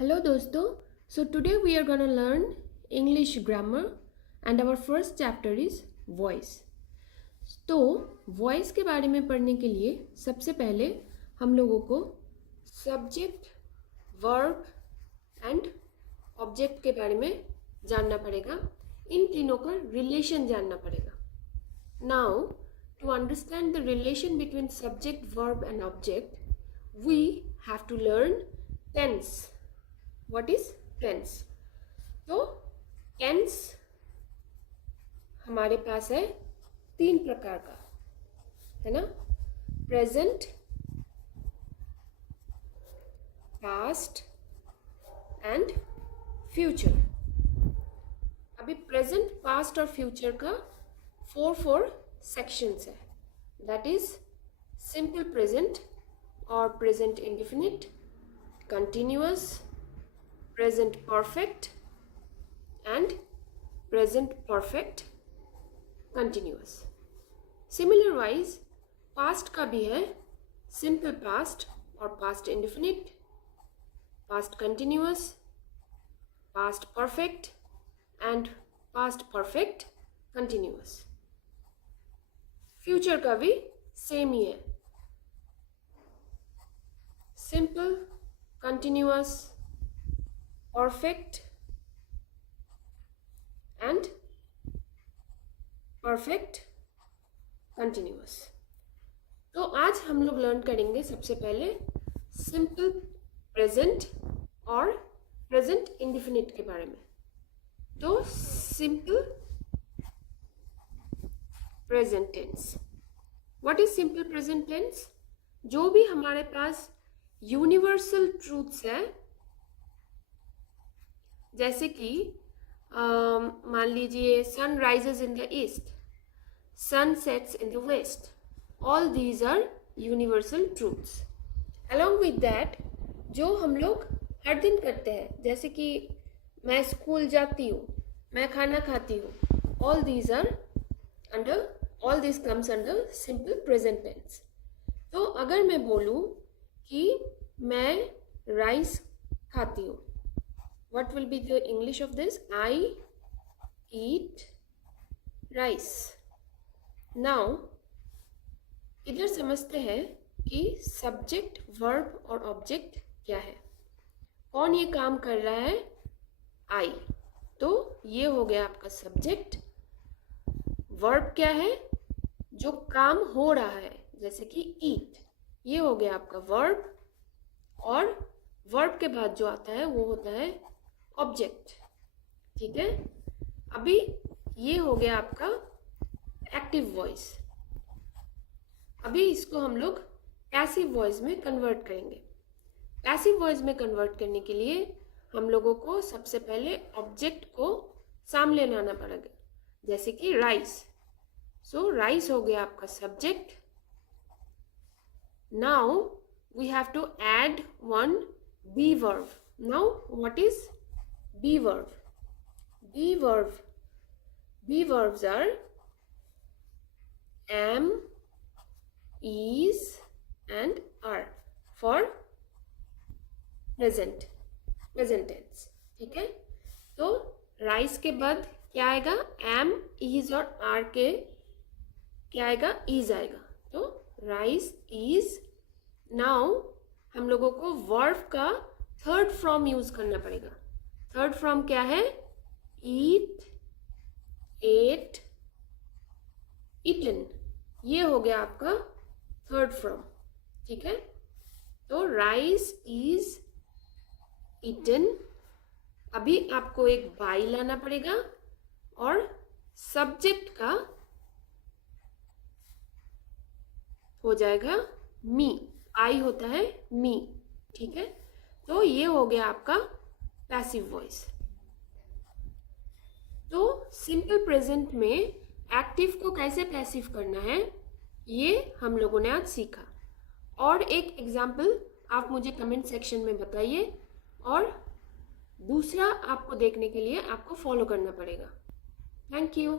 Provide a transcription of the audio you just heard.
Hello दोस्तों, so today we are gonna learn English grammar and our first chapter is voice. तो voice के बारे में पढ़ने के लिए सबसे पहले हम लोगों को subject, verb and object के बारे में जानना पड़ेगा. इन तीनों का relation जानना पड़ेगा. Now to understand the relation between subject, verb and object, we have to learn tense. What is tense? तो tense हमारे पास है तीन प्रकार का, है ना? Present, past and future. अभी प्रेजेंट, पास्ट और फ्यूचर का फोर सेक्शंस है. दैट इज सिंपल प्रेजेंट और present indefinite, continuous, present perfect and present perfect continuous. Similar wise past का भी है simple past और past indefinite, past continuous, past perfect and past perfect continuous. Future का भी same ही है, simple, continuous, perfect and perfect continuous. तो आज हम लोग लर्न करेंगे सबसे पहले सिंपल प्रेजेंट और प्रेजेंट इंडेफिनिट के बारे में. तो simple present tense. What is simple present tense? जो भी हमारे पास यूनिवर्सल ट्रूथ्स है, जैसे कि मान लीजिए sun rises in the east, sun sets in the west, all these are universal truths. Along with that जो हम लोग हर दिन करते हैं, जैसे कि मैं स्कूल जाती हूँ, मैं खाना खाती हूँ, all these are under, all this comes under simple present tense. तो अगर मैं बोलूँ कि मैं राइस खाती हूँ, what will be the English of this? I eat rice. Now इधर समझते हैं कि सब्जेक्ट, वर्ब और ऑब्जेक्ट क्या है. कौन ये काम कर रहा है? I. तो ये हो गया आपका सब्जेक्ट. वर्ब क्या है? जो काम हो रहा है, जैसे कि eat, ये हो गया आपका वर्ब. और वर्ब के बाद जो आता है वो होता है ऑब्जेक्ट. ठीक है. अभी ये हो गया आपका एक्टिव वॉइस. अभी इसको हम लोग पैसिव वॉइस में कन्वर्ट करेंगे. पैसिव वॉइस में कन्वर्ट करने के लिए हम लोगों को सबसे पहले ऑब्जेक्ट को सामने लाना पड़ेगा, जैसे कि राइस. सो राइस हो गया आपका subject. Now we have to add one B verb. Now what is be verb? Be verbs are am, is and are for present tense. ठीक है. तो राइस के बाद क्या आएगा? am, is और are के क्या आएगा? is आएगा. तो राइस, is. नाउ हम लोगों को वर्ब का थर्ड फॉर्म यूज करना पड़ेगा. थर्ड फॉर्म क्या है? ईट, एट, इटन. ये हो गया आपका थर्ड फॉर्म. ठीक है. तो राइस इज इटन. अभी आपको एक बाई लाना पड़ेगा और सब्जेक्ट का हो जाएगा मी. आई होता है मी. ठीक है. तो ये हो गया आपका पैसिव वॉइस. तो सिंपल प्रेजेंट में एक्टिव को कैसे पैसिव करना है ये हम लोगों ने आज सीखा. और एक एग्जाम्पल आप मुझे कमेंट सेक्शन में बताइए, और दूसरा आपको देखने के लिए आपको फॉलो करना पड़ेगा. Thank you.